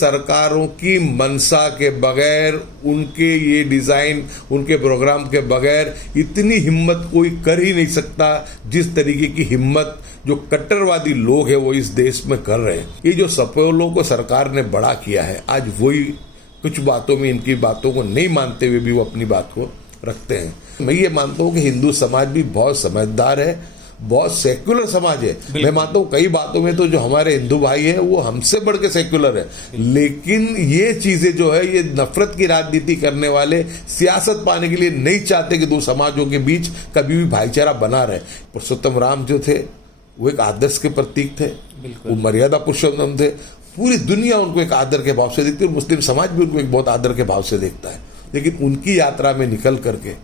सरकारों की मंशा के बगैर, उनके ये डिज़ाइन, उनके प्रोग्राम के बगैर इतनी हिम्मत कोई कर ही नहीं सकता जिस तरीके की हिम्मत जो कट्टरवादी लोग हैं वो इस देश में कर रहे हैं। ये जो सपोलों को सरकार ने बड़ा किया है, आज वही कुछ बातों में इनकी बातों को नहीं मानते हुए भी वो अपनी बात को रखते हैं। मैं ये मानता हूँ कि हिंदू समाज भी बहुत समझदार है, बहुत सेक्युलर समाज है। मैं मानता हूँ कई बातों में तो जो हमारे हिंदू भाई हैं वो हमसे बढ़ के सेक्युलर है, लेकिन ये चीजें जो है, ये नफरत की राजनीति करने वाले सियासत पाने के लिए नहीं चाहते कि दो समाजों के बीच कभी भी भाईचारा बना रहे। पुरुषोत्तम राम जो थे वो एक आदर्श के प्रतीक थे, वो मर्यादा पुरुषोत्तम थे। पूरी दुनिया उनको एक आदर के भाव से देखती है और मुस्लिम समाज भी उनको एक बहुत आदर के भाव से देखता है। लेकिन उनकी यात्रा में निकल करके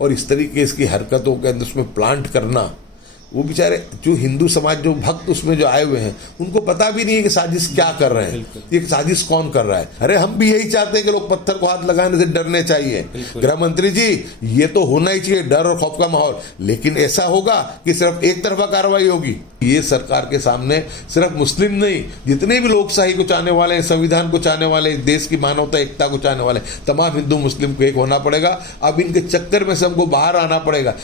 और इस तरीके इसकी हरकतों के अंदर उसमें प्लांट करना, वो बेचारे जो हिंदू समाज जो भक्त उसमें जो आए हुए हैं उनको पता भी नहीं है कि साजिश क्या कर रहे हैं, ये साजिश कौन कर रहा है। अरे हम भी यही चाहते हैं कि लोग पत्थर को हाथ लगाने से डरने चाहिए। गृह मंत्री जी, ये तो होना ही चाहिए डर और खौफ का माहौल, लेकिन ऐसा होगा कि सिर्फ एक तरफा कार्रवाई होगी। ये सरकार के सामने सिर्फ मुस्लिम नहीं, जितने भी लोकशाही को चाहने वाले हैं, संविधान को चाहने वाले, देश की मानवता एकता को चाहने वाले तमाम हिंदू मुस्लिम को एक होना पड़ेगा। अब इनके चक्कर में से हमको बाहर आना पड़ेगा।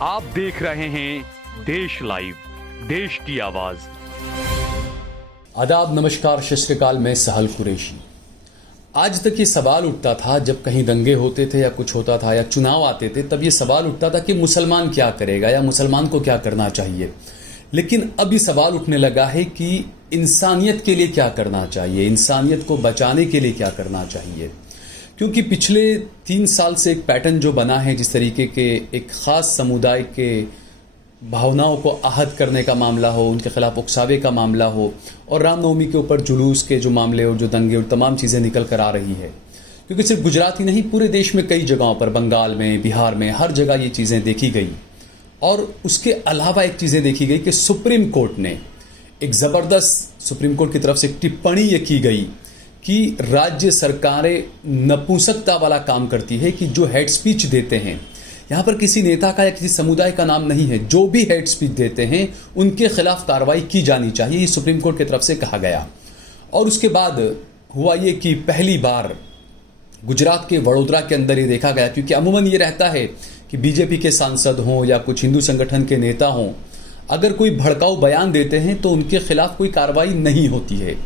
आप देख रहे हैं देश लाइव, देश की आवाज। आदाब, नमस्कार, सत श्री अकाल। मैं सहल कुरैशी। आज तक ये सवाल उठता था जब कहीं दंगे होते थे या कुछ होता था या चुनाव आते थे, तब ये सवाल उठता था कि मुसलमान क्या करेगा या मुसलमान को क्या करना चाहिए। लेकिन अब ये सवाल उठने लगा है कि इंसानियत के लिए क्या करना चाहिए, इंसानियत को बचाने के लिए क्या करना चाहिए। क्योंकि पिछले 3 साल से एक पैटर्न जो बना है, जिस तरीके के एक ख़ास समुदाय के भावनाओं को आहत करने का मामला हो, उनके खिलाफ उकसावे का मामला हो, और रामनवमी के ऊपर जुलूस के जो मामले और जो दंगे और तमाम चीज़ें निकल कर आ रही है। क्योंकि सिर्फ गुजरात ही नहीं, पूरे देश में कई जगहों पर, बंगाल में, बिहार में, हर जगह ये चीज़ें देखी गई। और उसके अलावा एक चीज़ें देखी गई कि सुप्रीम कोर्ट ने एक ज़बरदस्त, सुप्रीम कोर्ट की तरफ से एक टिप्पणी ये की गई कि राज्य सरकारें नपुंसकता वाला काम करती है कि जो हेड स्पीच देते हैं, यहाँ पर किसी नेता का या किसी समुदाय का नाम नहीं है, जो भी हेड स्पीच देते हैं उनके खिलाफ कार्रवाई की जानी चाहिए, ये सुप्रीम कोर्ट की तरफ से कहा गया। और उसके बाद हुआ ये कि पहली बार गुजरात के वडोदरा के अंदर ये देखा गया, क्योंकि अमूमन ये रहता है कि बीजेपी के सांसद हों या कुछ हिंदू संगठन के नेता हों, अगर कोई भड़काऊ बयान देते हैं तो उनके खिलाफ कोई कार्रवाई नहीं होती है।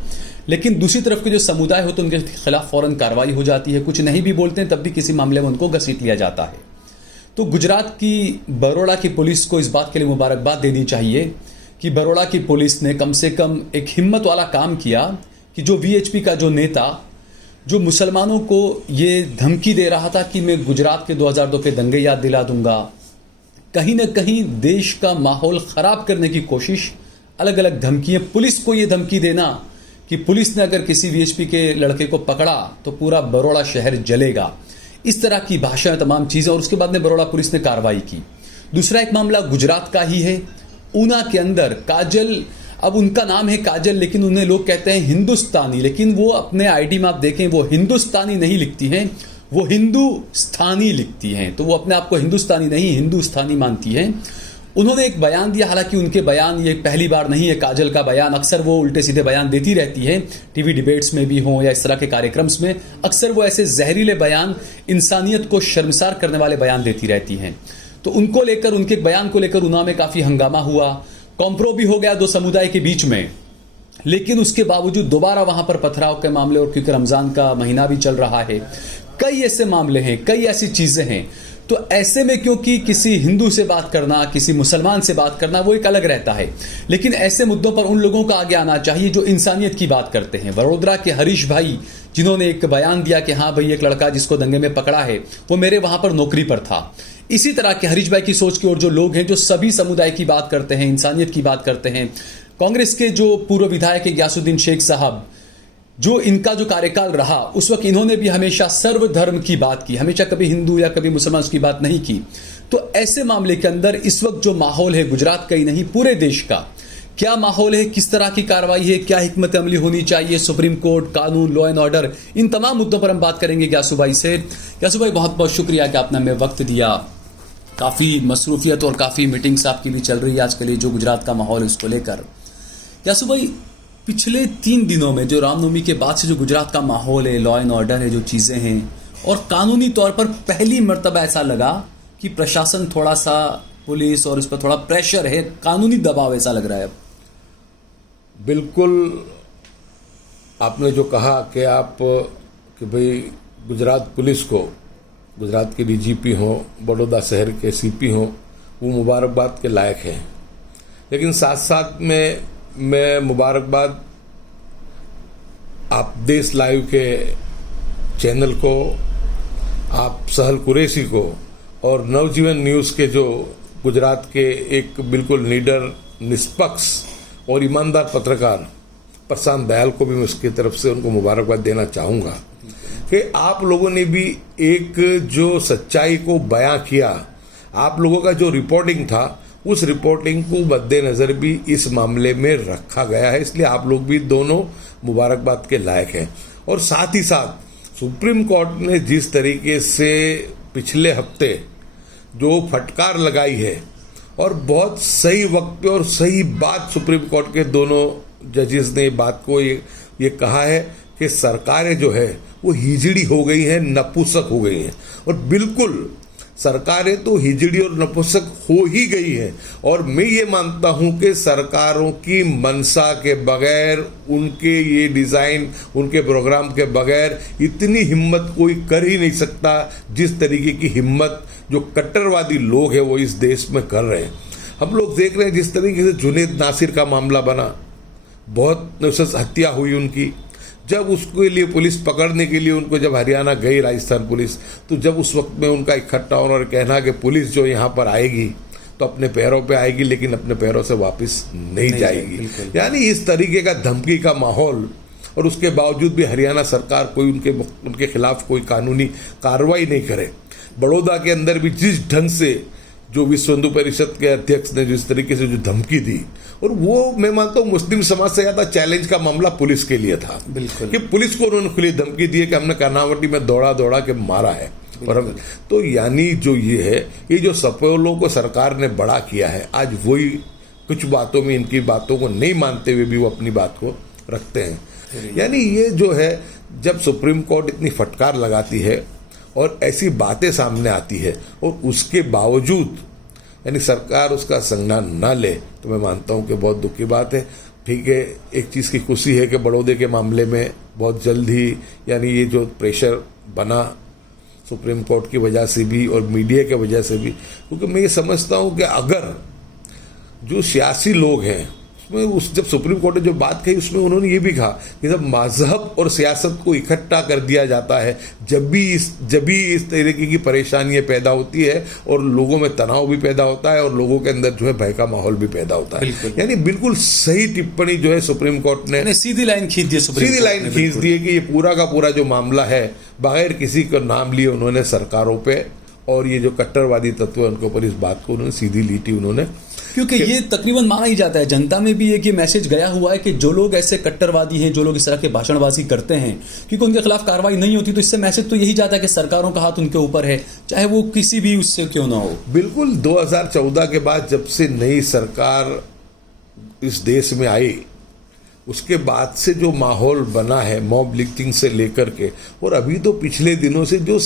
लेकिन दूसरी तरफ के जो समुदाय होते हैं उनके खिलाफ फौरन कार्रवाई हो जाती है। कुछ नहीं भी बोलते हैं तब भी किसी मामले में उनको घसीट लिया जाता है। तो गुजरात की बरोड़ा की पुलिस को इस बात के लिए मुबारकबाद देनी चाहिए कि बरोड़ा की पुलिस ने कम से कम एक हिम्मत वाला काम किया कि जो वीएचपी का जो नेता, जो मुसलमानों को ये धमकी दे रहा था कि मैं गुजरात के 2002 के दंगे याद दिला दूंगा, कहीं ना कहीं देश का माहौल खराब करने की कोशिश, अलग अलग धमकियां, पुलिस को ये धमकी देना कि पुलिस ने अगर किसी वीएचपी के लड़के को पकड़ा तो पूरा बरोड़ा शहर जलेगा, इस तरह की भाषा, तमाम चीज़ें। और उसके बाद में बरोड़ा पुलिस ने कार्रवाई की। दूसरा एक मामला गुजरात का ही है, ऊना के अंदर काजल, अब उनका नाम है काजल, लेकिन उन्हें लोग कहते हैं हिंदुस्तानी, लेकिन वो अपने आईडी में आप देखें वो हिंदुस्तानी नहीं लिखती हैं, वो हिंदुस्तानी लिखती हैं। तो वो अपने आप को हिंदुस्तानी नहीं हिंदुस्तानी मानती हैं। उन्होंने एक बयान दिया, हालांकि उनके बयान ये पहली बार नहीं है, काजल का बयान, अक्सर वो उल्टे सीधे बयान देती रहती है, टीवी डिबेट्स में भी हों या इस तरह के कार्यक्रम्स में, अक्सर वो ऐसे जहरीले बयान, इंसानियत को शर्मसार करने वाले बयान देती रहती हैं। तो उनको लेकर, उनके बयान को लेकर ऊना में काफ़ी हंगामा हुआ, कॉम्प्रो भी हो गया दो समुदाय के बीच में। लेकिन उसके बावजूद दोबारा वहां पर पथराव के मामले, और क्योंकि रमज़ान का महीना भी चल रहा है, कई ऐसे मामले हैं, कई ऐसी चीज़ें हैं। तो ऐसे में क्योंकि किसी हिंदू से बात करना, किसी मुसलमान से बात करना, वो एक अलग रहता है, लेकिन ऐसे मुद्दों पर उन लोगों का आगे आना चाहिए जो इंसानियत की बात करते हैं। वडोदरा के हरीश भाई, जिन्होंने एक बयान दिया कि हाँ भाई, एक लड़का जिसको दंगे में पकड़ा है वो मेरे वहां पर नौकरी पर था। इसी तरह के हरीश भाई की सोच की ओर जो लोग हैं, जो सभी समुदाय की बात करते हैं, इंसानियत की बात करते हैं। कांग्रेस के जो पूर्व विधायक ग्यासुद्दीन शेख साहब, जो इनका जो कार्यकाल रहा, उस वक्त इन्होंने भी हमेशा सर्वधर्म की बात की, हमेशा कभी हिंदू या कभी मुसलमान की बात नहीं की। तो ऐसे मामले के अंदर इस वक्त जो माहौल है, गुजरात का ही नहीं पूरे देश का, क्या माहौल है, किस तरह की कार्रवाई है, क्या हिकमत अमली होनी चाहिए, सुप्रीम कोर्ट, कानून, लॉ एंड ऑर्डर, इन तमाम मुद्दों पर हम बात करेंगे ग्यासू भाई से। ग्यासू भाई, बहुत बहुत शुक्रिया कि आपने हमें वक्त दिया। काफ़ी मसरूफियत और काफ़ी मीटिंग्स आपके लिए चल रही है आजकल, ये जो गुजरात का माहौल है उसको लेकर। यासु भाई, पिछले 3 दिनों में जो रामनवमी के बाद से जो गुजरात का माहौल है, लॉ एंड ऑर्डर है, जो चीज़ें हैं, और कानूनी तौर पर पहली मर्तबा ऐसा लगा कि प्रशासन थोड़ा सा, पुलिस और उस पर थोड़ा प्रेशर है, कानूनी दबाव ऐसा लग रहा है अब। बिल्कुल आपने जो कहा कि भाई गुजरात पुलिस को, गुजरात के डीजीपी हों, बड़ौदा शहर के सीपी हों, वो मुबारकबाद के लायक हैं। लेकिन साथ साथ में मैं मुबारकबाद आप देश लाइव के चैनल को, आप सहल कुरैशी को और नवजीवन न्यूज़ के जो गुजरात के एक बिल्कुल निडर, निष्पक्ष और ईमानदार पत्रकार प्रशांत दयाल को भी मैं उसकी तरफ से उनको मुबारकबाद देना चाहूँगा कि आप लोगों ने भी एक जो सच्चाई को बयां किया, आप लोगों का जो रिपोर्टिंग था, उस रिपोर्टिंग को मद्देनजर भी इस मामले में रखा गया है। इसलिए आप लोग भी दोनों मुबारकबाद के लायक हैं। और साथ ही साथ सुप्रीम कोर्ट ने जिस तरीके से पिछले हफ्ते जो फटकार लगाई है, और बहुत सही वक्त पे और सही बात सुप्रीम कोर्ट के दोनों जजेस ने बात को ये कहा है कि सरकारें जो है वो हिजड़ी हो गई हैं, नपुंसक हो गई हैं। और बिल्कुल सरकारें तो हिजड़ी और नपुंसक हो ही गई हैं। और मैं ये मानता हूं कि सरकारों की मंशा के बगैर, उनके ये डिज़ाइन, उनके प्रोग्राम के बगैर इतनी हिम्मत कोई कर ही नहीं सकता जिस तरीके की हिम्मत जो कट्टरवादी लोग हैं वो इस देश में कर रहे हैं। हम लोग देख रहे हैं जिस तरीके से जुनैद नासिर का मामला बना, बहुत नौसस हत्या हुई उनकी। जब उसके लिए पुलिस पकड़ने के लिए उनको जब हरियाणा गई राजस्थान पुलिस, तो जब उस वक्त में उनका इकट्ठा होना और कहना कि पुलिस जो यहाँ पर आएगी तो अपने पैरों पे आएगी लेकिन अपने पैरों से वापस नहीं जाएगी, यानी इस तरीके का धमकी का माहौल। और उसके बावजूद भी हरियाणा सरकार कोई उनके खिलाफ कोई कानूनी कार्रवाई नहीं करे। बड़ौदा के अंदर भी जिस ढंग से जो विश्व हिंदू परिषद के अध्यक्ष ने जिस तरीके से जो धमकी दी, और वो मैं मानता हूँ मुस्लिम समाज से ज्यादा चैलेंज का मामला पुलिस के लिए था। बिल्कुल कि पुलिस को उन्होंने खुली धमकी दी है कि हमने कर्नावटी में दौड़ा के मारा है। और तो यानी जो ये है, ये जो सपोलों को सरकार ने बड़ा किया है, आज वही कुछ बातों में इनकी बातों को नहीं मानते हुए भी वो अपनी बात को रखते हैं। यानी ये जो है, जब सुप्रीम कोर्ट इतनी फटकार लगाती है और ऐसी बातें सामने आती है और उसके बावजूद यानी सरकार उसका संज्ञान न ले, तो मैं मानता हूं कि बहुत दुख की बात है। ठीक है, एक चीज़ की खुशी है कि बड़ौदे के मामले में बहुत जल्द ही यानी ये जो प्रेशर बना सुप्रीम कोर्ट की वजह से भी और मीडिया की वजह से भी, क्योंकि मैं ये समझता हूं कि अगर जो सियासी लोग हैं उसमें जब सुप्रीम कोर्ट ने जो बात कही उसमें उन्होंने ये भी कहा कि जब मजहब और सियासत को इकट्ठा कर दिया जाता है, जब भी इस तरीके की परेशानियां पैदा होती है और लोगों में तनाव भी पैदा होता है और लोगों के अंदर जो है भय का माहौल भी पैदा होता है। यानी बिल्कुल सही टिप्पणी जो है सुप्रीम कोर्ट ने सीधी लाइन खींच दी है कि ये पूरा का पूरा जो मामला है बगैर किसी का नाम लिए उन्होंने सरकारों पे और ये जो कट्टरवादी तत्व है उनके ऊपर इस बात को उन्होंने सीधी लीटी उन्होंने, क्योंकि ये तकरीबन माना ही जाता है, जनता में भी एक ये मैसेज गया हुआ है कि जो लोग ऐसे कट्टरवादी हैं, जो लोग इस तरह के भाषणबाजी करते हैं, क्योंकि उनके खिलाफ कार्रवाई नहीं होती, तो इससे मैसेज तो यही जाता है कि सरकारों का हाथ उनके ऊपर है, चाहे वो किसी भी उससे क्यों ना हो। बिल्कुल 2014 के बाद जब से नई सरकार इस देश में आई, उसके बाद से जो माहौल बना है मॉब लिंचिंग से लेकर के, और अभी तो पिछले दिनों से जो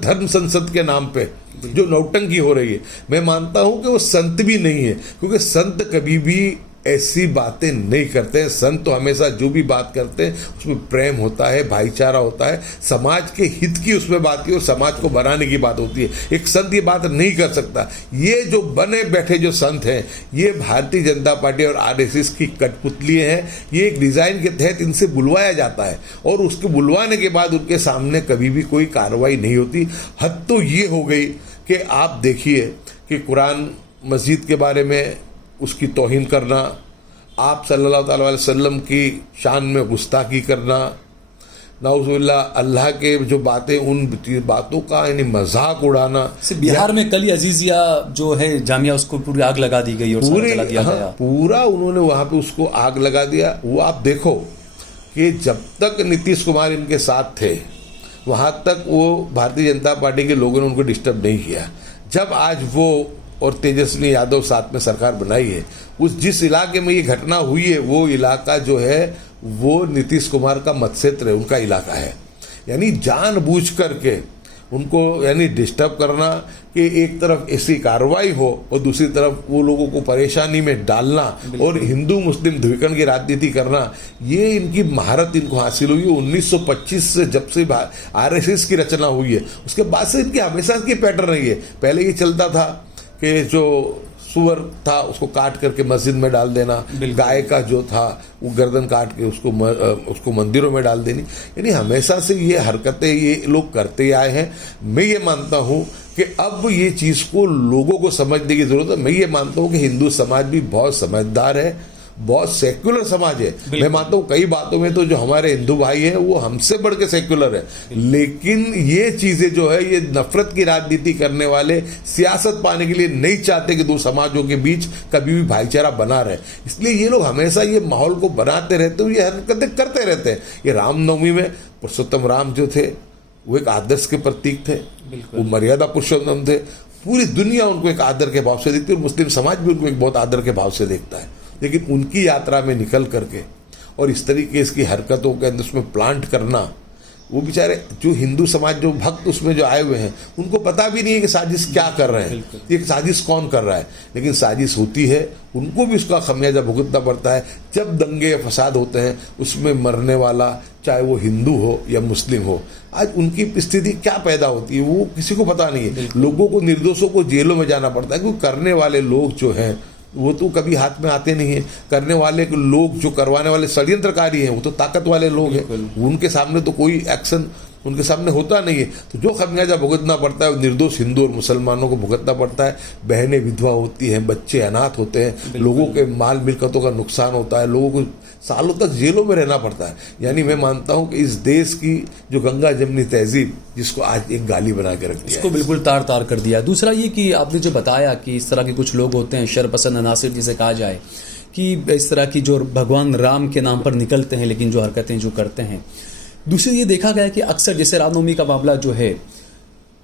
धर्म संसद के नाम पे जो नौटंकी हो रही है, मैं मानता हूं कि वो संत भी नहीं है, क्योंकि संत कभी भी ऐसी बातें नहीं करते हैं। संत तो हमेशा जो भी बात करते हैं उसमें प्रेम होता है, भाईचारा होता है, समाज के हित की उसमें बात की और समाज को बनाने की बात होती है। एक संत ये बात नहीं कर सकता। ये जो बने बैठे जो संत हैं, ये भारतीय जनता पार्टी और आरएसएस की कठपुतली हैं। ये एक डिजाइन के तहत इनसे बुलवाया जाता है और उसके बुलवाने के बाद उनके सामने कभी भी कोई कार्रवाई नहीं होती। हद तो ये हो गई कि आप देखिए कि कुरान मस्जिद के बारे में उसकी तौहीन करना, आप सल्लल्लाहु अलैहि वसल्लम की शान में गुस्ताखी करना, नाउजुबिल्लाह अल्लाह के जो बातें, उन बातों का यानी मजाक उड़ाना। बिहार में कल अजीजिया जो है जामिया, उसको पूरी आग लगा दी गई और जला दिया गया। पूरा उन्होंने वहां पे उसको आग लगा दिया। वो आप देखो कि जब तक नीतीश कुमार इनके साथ थे वहां तक वो भारतीय जनता पार्टी के लोगों ने उनको डिस्टर्ब नहीं किया। जब आज वो और तेजस्वी यादव साथ में सरकार बनाई है, उस जिस इलाके में ये घटना हुई है वो इलाका जो है वो नीतीश कुमार का मतक्षेत्र है, उनका इलाका है। यानी जानबूझ करके उनको यानी डिस्टर्ब करना कि एक तरफ ऐसी कार्रवाई हो और दूसरी तरफ वो लोगों को परेशानी में डालना और हिंदू मुस्लिम ध्रुवीकरण की राजनीति करना, ये इनकी महारत इनको हासिल हुई है 1925 से, जब से आरएसएस की रचना हुई है उसके बाद से इनकी हमेशा की पैटर्न रही है। पहले ये चलता था कि जो सुअर था उसको काट करके मस्जिद में डाल देना, गाय का जो था वो गर्दन काट के उसको मंदिरों में डाल देनी, यानी हमेशा से ये हरकतें ये लोग करते आए हैं। मैं ये मानता हूँ कि अब ये चीज़ को लोगों को समझने की जरूरत है। मैं ये मानता हूँ कि हिंदू समाज भी बहुत समझदार है, बहुत सेक्युलर समाज है। मैं मानता हूँ कई बातों में तो जो हमारे हिंदू भाई हैं वो हमसे बढ़ के सेक्युलर है, लेकिन ये चीजें जो है ये नफरत की राजनीति करने वाले सियासत पाने के लिए नहीं चाहते कि दो समाजों के बीच कभी भी भाईचारा बना रहे, इसलिए ये लोग हमेशा ये माहौल को बनाते रहते हैं, ये हरकतें करते रहते हैं। ये रामनवमी में पुरुषोत्तम राम जो थे वो एक आदर्श के प्रतीक थे, वो मर्यादा पुरुषोत्तम थे, पूरी दुनिया उनको एक आदर के भाव से देखती है और मुस्लिम समाज भी उनको एक बहुत आदर के भाव से देखता है। लेकिन उनकी यात्रा में निकल करके और इस तरीके इसकी हरकतों के अंदर उसमें प्लांट करना, वो बेचारे जो हिंदू समाज जो भक्त उसमें जो आए हुए हैं उनको पता भी नहीं है कि साजिश क्या कर रहे हैं, ये साजिश कौन कर रहा है, लेकिन साजिश होती है, उनको भी उसका खमियाजा भुगतना पड़ता है। जब दंगे या फसाद होते हैं उसमें मरने वाला चाहे वो हिंदू हो या मुस्लिम हो, आज उनकी स्थिति क्या पैदा होती है वो किसी को पता नहीं है। लोगों को, निर्दोषों को जेलों में जाना पड़ता है क्योंकि करने वाले लोग जो हैं वो तो कभी हाथ में आते नहीं है। करने वाले लोग जो करवाने वाले षड्यंत्रकारी हैं वो तो ताकत वाले लोग हैं, उनके सामने तो कोई एक्शन उनके सामने होता नहीं है। तो जो खमियाजा भुगतना पड़ता है निर्दोष हिंदू और मुसलमानों को भुगतना पड़ता है। बहनें विधवा होती हैं, बच्चे अनाथ होते हैं, लोगों के माल मिलकतों का नुकसान होता है, लोगों को सालों तक जेलों में रहना पड़ता है। यानी मैं मानता हूं कि इस देश की जो गंगा जमनी तहजीब जिसको आज एक गाली बना के रख दिया, इसको बिल्कुल तार तार कर दिया। दूसरा ये कि आपने जो बताया कि इस तरह के कुछ लोग होते हैं शरपसंद अनासिर जिसे कहा जाए, कि इस तरह की जो भगवान राम के नाम पर निकलते हैं लेकिन जो हरकतें जो करते हैं। दूसरी ये देखा गया कि अक्सर जैसे रामनवमी का मामला जो है,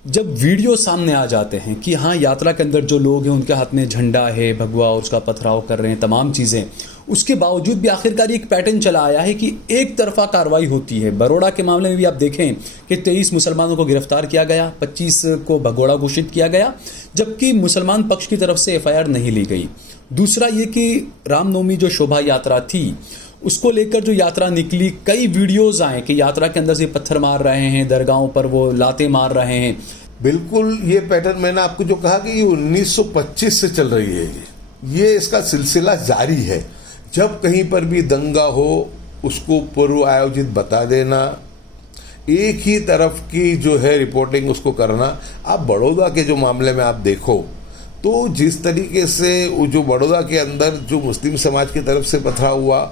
जब वीडियो सामने आ जाते हैं कि हाँ यात्रा के अंदर जो लोग हैं उनके हाथ में झंडा है, भगवा और उसका पथराव कर रहे हैं, तमाम चीज़ें, उसके बावजूद भी आखिरकार एक पैटर्न चला आया है कि एक तरफा कार्रवाई होती है। बरोड़ा के मामले में भी आप देखें कि 23 मुसलमानों को गिरफ्तार किया गया, 25 को भगोड़ा घोषित किया गया, जबकि मुसलमान पक्ष की तरफ से FIR नहीं ली गई। दूसरा ये कि रामनवमी जो शोभा यात्रा थी उसको लेकर जो यात्रा निकली, कई वीडियोज आए कि यात्रा के अंदर से पत्थर मार रहे हैं, दरगाहों पर वो लाते मार रहे हैं। बिल्कुल ये पैटर्न मैंने आपको जो कहा कि ये 1925 से चल रही है, ये इसका सिलसिला जारी है। जब कहीं पर भी दंगा हो उसको पूर्व आयोजित बता देना, एक ही तरफ की जो है रिपोर्टिंग उसको करना। आप बड़ौदा के जो मामले में आप देखो तो जिस तरीके से जो बड़ौदा के अंदर जो मुस्लिम समाज की तरफ से पथराव हुआ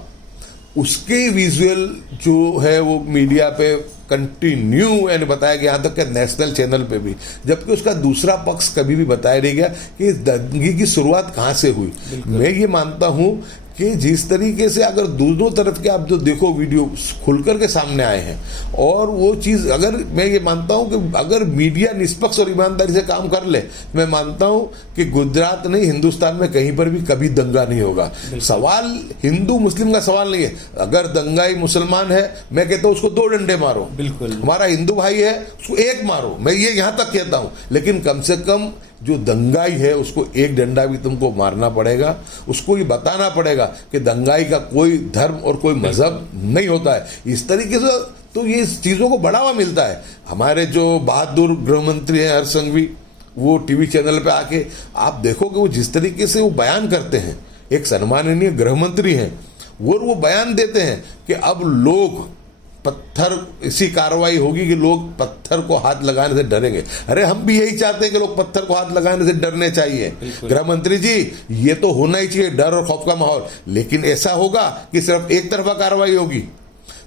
उसके विजुअल जो है वो मीडिया पे कंटिन्यू यानी बताया गया, यहाँ तक कि नेशनल चैनल पे भी, जबकि उसका दूसरा पक्ष कभी भी बताया नहीं गया कि इस दंगे की शुरुआत कहाँ से हुई। मैं ये मानता हूँ कि जिस तरीके से अगर दोनों तरफ के आप जो देखो वीडियो खुल करके सामने आए हैं, और वो चीज़ अगर मैं ये मानता हूँ कि अगर मीडिया निष्पक्ष और ईमानदारी से काम कर ले, मैं मानता हूँ कि गुजरात नहीं हिंदुस्तान में कहीं पर भी कभी दंगा नहीं होगा। सवाल हिंदू मुस्लिम का सवाल नहीं है। अगर दंगाई मुसलमान है मैं कहता हूँ उसको 2 डंडे मारो, बिल्कुल। हमारा हिंदू भाई है उसको 1 मारो, मैं ये यहाँ तक कहता हूँ, लेकिन कम से कम जो दंगाई है उसको 1 डंडा भी तुमको मारना पड़ेगा। उसको ये बताना पड़ेगा कि दंगाई का कोई धर्म और कोई मजहब नहीं होता है। इस तरीके से तो ये चीज़ों को बढ़ावा मिलता है। हमारे जो बहादुर गृह मंत्री हैं हर्ष संघवी, वो टीवी चैनल पे आके आप देखोगे वो जिस तरीके से वो बयान करते हैं, एक सम्माननीय गृह मंत्री हैं, वो बयान देते हैं कि अब लोग पत्थर, इसी कार्रवाई होगी कि लोग पत्थर को हाथ लगाने से डरेंगे। अरे हम भी यही चाहते हैं कि लोग पत्थर को हाथ लगाने से डरने चाहिए। गृह मंत्री जी ये तो होना ही चाहिए डर और खौफ का माहौल, लेकिन ऐसा होगा कि सिर्फ एक तरफा कार्रवाई होगी।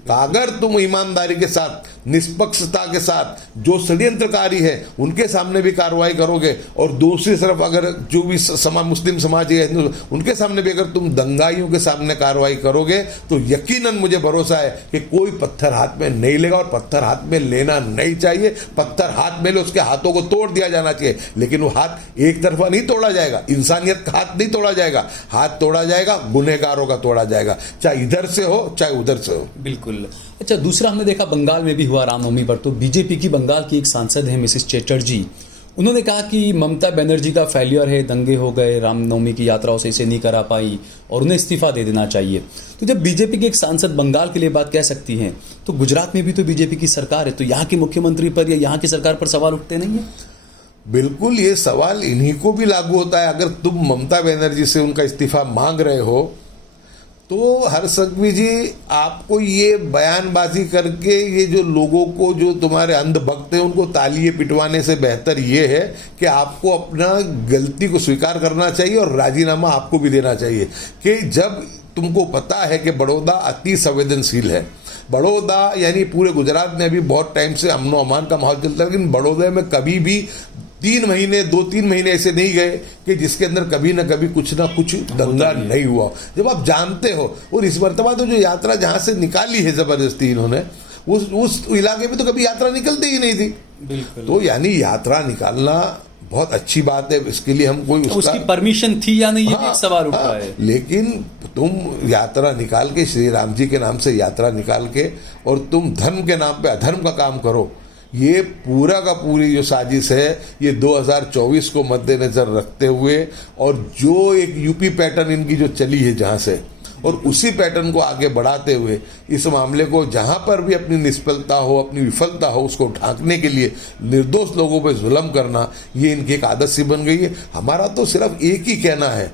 तो अगर तुम ईमानदारी के साथ निष्पक्षता के साथ जो षड्यंत्रकारी है उनके सामने भी कार्रवाई करोगे, और दूसरी तरफ अगर जो भी मुस्लिम समाज है, हिंदू, उनके सामने भी अगर तुम दंगाइयों के सामने कार्रवाई करोगे तो यकीनन मुझे भरोसा है कि कोई पत्थर हाथ में नहीं लेगा, और पत्थर हाथ में लेना नहीं चाहिए। पत्थर हाथ में ले उसके हाथों को तोड़ दिया जाना चाहिए, लेकिन वो हाथ एक तरफा नहीं तोड़ा जाएगा, इंसानियत का हाथ नहीं तोड़ा जाएगा, हाथ तोड़ा जाएगा गुनहगारों का तोड़ा जाएगा, चाहे इधर से हो चाहे उधर से हो। बिल्कुल। अच्छा, दूसरा हमने देखा बंगाल में भी हुआ रामनवमी पर, तो बीजेपी की बंगाल की एक सांसद है मिसेस चैटर्जी, उन्होंने कहा कि ममता बनर्जी का फेलियर है, दंगे हो गए, रामनवमी की यात्राओं से इसे नहीं करा पाई और उन्हें इस्तीफा दे देना चाहिए। तो जब बीजेपी के एक सांसद बंगाल के लिए बात कह सकती हैं, तो गुजरात में भी तो बीजेपी की सरकार है, तो यहाँ के मुख्यमंत्री पर या यहाँ की सरकार पर सवाल उठते नहीं है? बिल्कुल, ये सवाल इन्हीं को भी लागू होता है। अगर तुम ममता बनर्जी से उनका इस्तीफा मांग रहे हो तो हर्ष संघवी जी, आपको ये बयानबाजी करके ये जो लोगों को, जो तुम्हारे अंध भक्त हैं, उनको तालियां पिटवाने से बेहतर ये है कि आपको अपना गलती को स्वीकार करना चाहिए और राजीनामा आपको भी देना चाहिए। कि जब तुमको पता है कि बड़ौदा अति संवेदनशील है, बड़ौदा यानी पूरे गुजरात में अभी बहुत टाइम से अमनो अमान का माहौल चलता है, लेकिन बड़ौदा में कभी भी 2-3 महीने ऐसे नहीं गए कि जिसके अंदर कभी ना कभी कुछ ना कुछ दंगा नहीं हुआ। जब आप जानते हो, और इस मरतबा तो जो यात्रा जहां से निकाली है जबरदस्ती इन्होंने, उस इलाके में तो कभी यात्रा निकलती ही नहीं थी। बिल्कुल। तो यानी यात्रा निकालना बहुत अच्छी बात है, इसके लिए हम कोई उसकी परमिशन थी या नहीं, ये भी एक सवाल उठता है। लेकिन तुम यात्रा निकाल के, श्री राम जी के नाम से यात्रा निकाल के, और तुम धर्म के नाम पे अधर्म का काम करो, ये पूरा का पूरी जो साजिश है ये 2024 को मद्देनजर रखते हुए, और जो एक यूपी पैटर्न इनकी जो चली है जहां से, और उसी पैटर्न को आगे बढ़ाते हुए इस मामले को जहां पर भी अपनी निष्फलता हो, अपनी विफलता हो, उसको ढांकने के लिए निर्दोष लोगों पर जुल्म करना, ये इनकी एक आदत सी बन गई है। हमारा तो सिर्फ एक ही कहना है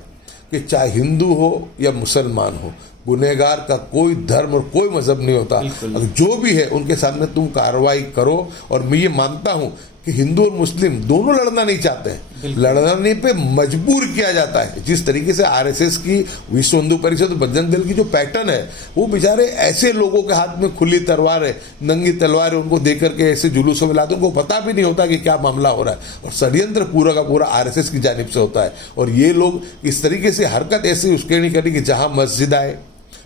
कि चाहे हिंदू हो या मुसलमान हो, गुनहगार का कोई धर्म और कोई मजहब नहीं होता। अगर जो भी है उनके सामने तुम कार्रवाई करो। और मैं ये मानता हूं कि हिंदू और मुस्लिम दोनों लड़ना नहीं चाहते हैं, लड़ने पे मजबूर किया जाता है। जिस तरीके से आरएसएस की, विश्व हिंदू परिषद, बजरंग दल की जो पैटर्न है, वो बेचारे ऐसे लोगों के हाथ में खुली तलवार है, नंगी तलवार है, उनको देख करके ऐसे जुलूसों में लाते, उनको पता भी नहीं होता कि क्या मामला हो रहा है, और षड्यंत्र पूरा का पूरा आरएसएस की जानिब से होता है। और ये लोग इस तरीके से हरकत ऐसी उश्केरनी करें कि जहां मस्जिद आए,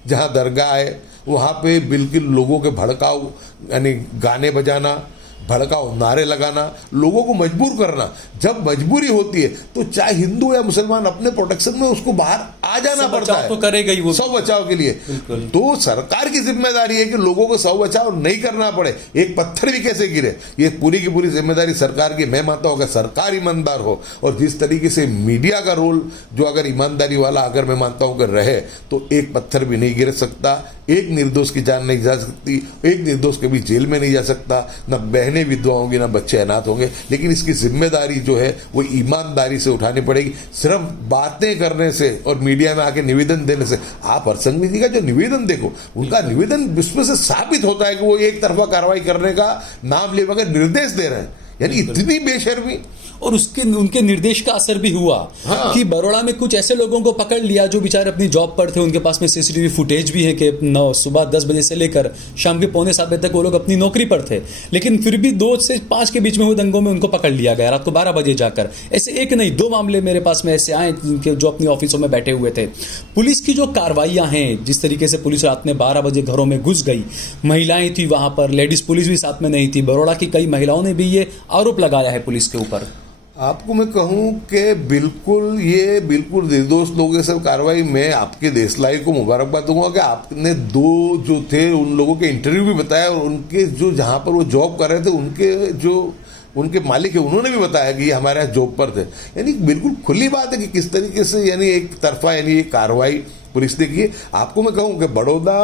जहां दरगाह है, वहां पे बिल्कुल लोगों के भड़काऊ यानी गाने बजाना, भड़काऊ नारे लगाना, लोगों को मजबूर करना। जब मजबूरी होती है तो चाहे हिंदू या मुसलमान अपने प्रोटेक्शन में उसको बाहर आ जाना पड़ता है, तो करेगा ही वो, सौ बचाव के लिए। तो सरकार की जिम्मेदारी है कि लोगों को सौ बचाव नहीं करना पड़े, एक पत्थर भी कैसे गिरे, ये पूरी की पूरी जिम्मेदारी सरकार की। मैं मानता हूं अगर सरकार ईमानदार हो, और जिस तरीके से मीडिया का रोल जो अगर ईमानदारी वाला अगर मैं मानता हूं अगर रहे, तो एक पत्थर भी नहीं गिर सकता, एक निर्दोष की जान नहीं जा सकती, एक निर्दोष कभी जेल में नहीं जा सकता, न बहनें विधवा होंगी, न बच्चे अनाथ होंगे। लेकिन इसकी जिम्मेदारी जो है वो ईमानदारी से उठानी पड़ेगी। सिर्फ बातें करने से और मीडिया में आके निवेदन देने से, आप हर्ष संघवी जी का जो निवेदन देखो, उनका निवेदन इसमें से साबित होता है कि वो एक तरफा कार्रवाई करने का नाम ले बगैर निर्देश दे रहे हैं, यानी इतनी बेशर्मी। और उसके उनके निर्देश का असर भी हुआ। हाँ। कि बड़ौदा में कुछ ऐसे लोगों को पकड़ लिया जो बेचारे अपनी जॉब पर थे, उनके पास में सीसीटीवी फुटेज भी है कि सुबह 10 बजे से लेकर शाम के 6:45 बजे तक वो लोग अपनी नौकरी पर थे, लेकिन फिर भी 2 से 5 के बीच में हुए दंगों में उनको पकड़ लिया गया रात को 12 बजे जाकर। ऐसे एक नहीं 2 मामले मेरे पास में ऐसे आए जिनके जो अपनी ऑफिसों में बैठे हुए थे। पुलिस की जो कार्रवाइयां हैं, जिस तरीके से पुलिस रात में 12 बजे घरों में घुस गई, महिलाएं थी वहां पर, लेडीज पुलिस भी साथ में नहीं थी, बड़ौदा की कई महिलाओं ने भी ये आरोप लगाया है पुलिस के ऊपर। आपको मैं कहूं कि बिल्कुल निर्दोष लोगों के सब कार्रवाई में आपके देशलाई को मुबारकबाद दूंगा कि आपने 2 जो थे उन लोगों के इंटरव्यू भी बताया, और उनके जो जहां पर वो जॉब कर रहे थे उनके मालिक है उन्होंने भी बताया कि ये हमारे यहाँ जॉब पर थे। यानी बिल्कुल खुली बात है कि किस तरीके से यानी एक तरफा यानी ये कार्रवाई पुलिस ने की। आपको मैं कहूं कि बड़ौदा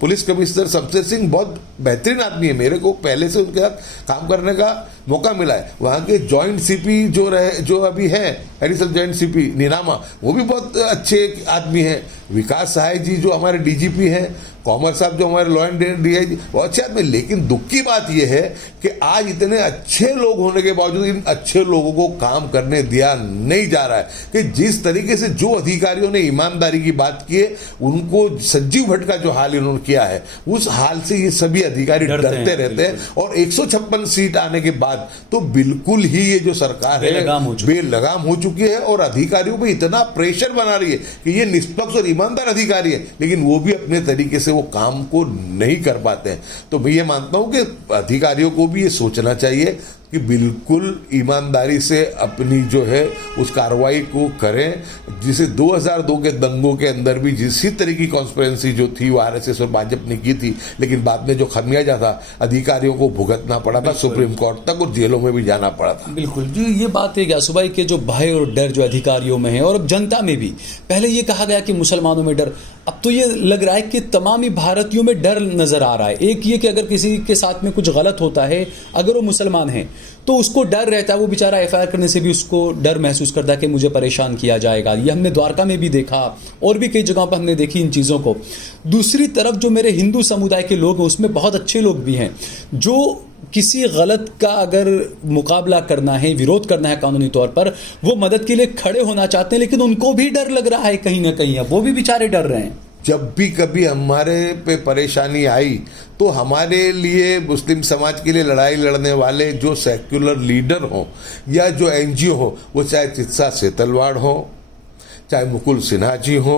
पुलिस कमिश्नर शमशेर सिंह बहुत बेहतरीन आदमी है, मेरे को पहले से उनके साथ काम करने का मौका मिला है। वहाँ के जॉइंट सीपी जो अभी है, एडिशनल जॉइंट सीपी नीनामा, वो भी बहुत अच्छे आदमी हैं। विकास सहाय जी जो हमारे डीजीपी हैं, कॉमर्स साहब जो हमारे लॉ एंड डीआईजी, वो अच्छे आदमी। लेकिन दुख की बात यह है कि आज इतने अच्छे लोग होने के बावजूद इन अच्छे लोगों को काम करने दिया नहीं जा रहा है। कि जिस तरीके से जो अधिकारियों ने ईमानदारी की बात की है, उनको संजीव भट्ट का जो हाल इन्होंने किया है उस हाल से ये सभी अधिकारी डरते रहते हैं। और 156 सीट आने के बाद तो बिल्कुल ही ये जो सरकार है बेलगाम हो चुकी है और अधिकारियों पे इतना प्रेशर बना रही है कि ये निष्पक्ष और ईमानदार अधिकारी है, लेकिन वो भी अपने तरीके से वो काम को नहीं कर पाते हैं। तो मैं ये मानता हूं कि अधिकारियों को भी ये सोचना चाहिए कि बिल्कुल ईमानदारी से अपनी जो है उस कार्रवाई को करें, जिसे 2002 के दंगों के अंदर भी जिसी तरह की कॉन्स्पिरेंसी जो थी वो आरएसएस और भाजपा ने की थी, लेकिन बाद में जो खमियाजा था अधिकारियों को भुगतना पड़ा था, सुप्रीम कोर्ट तक और जेलों में भी जाना पड़ा था। बिल्कुल जी, ये बात है क्या सुबाई के जो भय और डर जो अधिकारियों में है और अब जनता में भी, पहले ये कहा गया कि मुसलमानों में डर, अब तो ये लग रहा है कि तमाम ही भारतीयों में डर नजर आ रहा है। एक ये कि अगर किसी के साथ में कुछ गलत होता है, अगर वो मुसलमान है तो उसको डर रहता है, वो बेचारा एफआईआर करने से भी उसको डर महसूस करता है कि मुझे परेशान किया जाएगा। ये हमने द्वारका में भी देखा और भी कई जगहों पर हमने देखी इन चीज़ों को। दूसरी तरफ जो मेरे हिंदू समुदाय के लोग हैं उसमें बहुत अच्छे लोग भी हैं, जो किसी गलत का अगर मुकाबला करना है, विरोध करना है कानूनी तौर पर, वो मदद के लिए खड़े होना चाहते हैं, लेकिन उनको भी डर लग रहा है कहीं ना कहीं, अब वो भी बेचारे डर रहे हैं। जब भी कभी हमारे पे परेशानी आई तो हमारे लिए, मुस्लिम समाज के लिए लड़ाई लड़ने वाले जो सेक्युलर लीडर हों या जो एनजीओ हो, वो चाहे चित्सा सेतलवाड़ हो, चाहे मुकुल सिन्हा जी हो,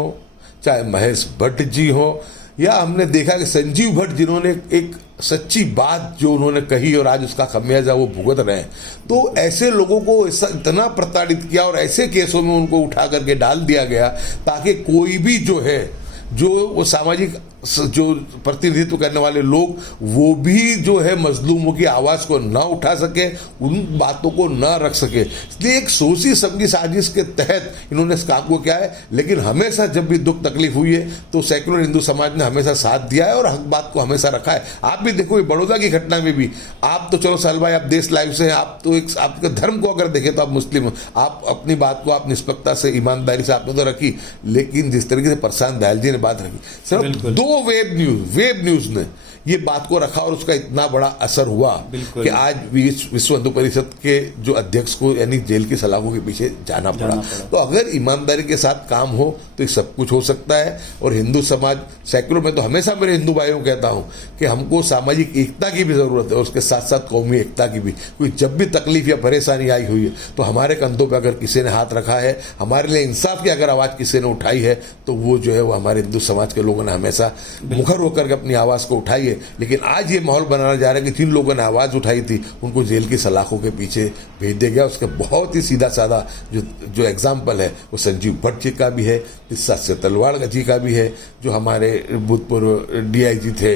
चाहे महेश भट्ट जी हो, या हमने देखा कि संजीव भट्ट जिन्होंने एक सच्ची बात जो उन्होंने कही और आज उसका खमियाजा वो भुगत रहे हैं, तो ऐसे लोगों को इतना प्रताड़ित किया और ऐसे केसों में उनको उठा करके डाल दिया गया ताकि कोई भी जो है, जो वो सामाजिक जो प्रतिनिधित्व करने वाले लोग, वो भी जो है मजलूमों की आवाज को ना उठा सके, उन बातों को ना रख सके। इसलिए एक सोची समझी साजिश के तहत इन्होंने इस काम को किया है। लेकिन हमेशा जब भी दुख तकलीफ हुई है तो सेक्युलर हिंदू समाज ने हमेशा साथ दिया है और हक बात को हमेशा रखा है। आप भी देखो बड़ौदा की घटना में भी, आप तो चलो साल भाई आप देश लाइव से हैं, आप तो एक आपके धर्म को अगर देखें तो आप मुस्लिम हो, आप अपनी बात को आप निष्पक्षता से ईमानदारी से आपने तो रखी, लेकिन जिस तरीके से प्रशांत दयाल जी ने बात रखी, सिर्फ दो वेब न्यूज ने ये बात को रखा और उसका इतना बड़ा असर हुआ कि आज विश्व हिंदू परिषद के जो अध्यक्ष को यानी जेल की सलाखों के पीछे जाना पड़ा। तो अगर ईमानदारी के साथ काम हो तो ये सब कुछ हो सकता है। और हिंदू समाज सेक्युलर में तो हमेशा मेरे हिंदू भाइयों को कहता हूं कि हमको सामाजिक एकता की भी जरूरत है और उसके साथ साथ कौमी एकता की भी। कोई जब भी तकलीफ या परेशानी आई हुई है तो हमारे कंधों पर अगर किसी ने हाथ रखा है, हमारे लिए इंसाफ की अगर आवाज किसी ने उठाई है, तो वो जो है वो हमारे हिंदू समाज के लोगों ने हमेशा मुखर होकर के अपनी आवाज को उठाई है। लेकिन आज ये माहौल बनाना जा रहा है कि जिन लोगों ने आवाज उठाई थी उनको जेल की सलाखों के पीछे भेज दिया गया। उसका बहुत ही सीधा साधा जो एग्जाम्पल है वो संजीव भट्ट जी का भी है, चित्सा सेतलवाड़ जी का भी है, जो हमारे भूतपूर्व डीआईजी थे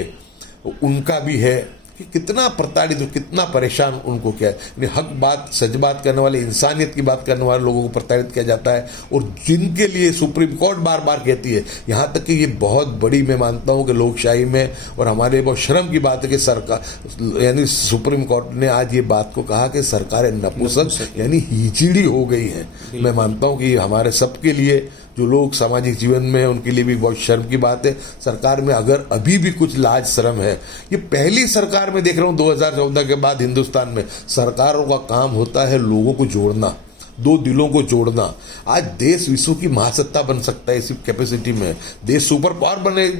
उनका भी है, कि कितना प्रताड़ित, कितना परेशान उनको क्या है। हक बात, सच बात करने वाले, इंसानियत की बात करने वाले लोगों को प्रताड़ित किया जाता है। और जिनके लिए सुप्रीम कोर्ट बार बार कहती है, यहाँ तक कि ये बहुत बड़ी, मैं मानता हूँ कि लोकशाही में और हमारे बहुत शर्म की बात है कि सरकार यानी सुप्रीम कोर्ट ने आज ये बात को कहा कि सरकारें नपुंसक यानी हिजड़ी हो गई हैं। मैं मानता हूँ कि हमारे सबके लिए, जो लोग सामाजिक जीवन में, उनके लिए भी बहुत शर्म की बात है। सरकार में अगर अभी भी कुछ लाज शर्म है, ये पहली सरकार में देख रहा हूं 2014 के बाद हिंदुस्तान में सरकारों का काम होता है लोगों को जोड़ना, दो दिलों को जोड़ना। आज देश विश्व की महासत्ता बन सकता है, इसी कैपेसिटी में देश सुपर पावर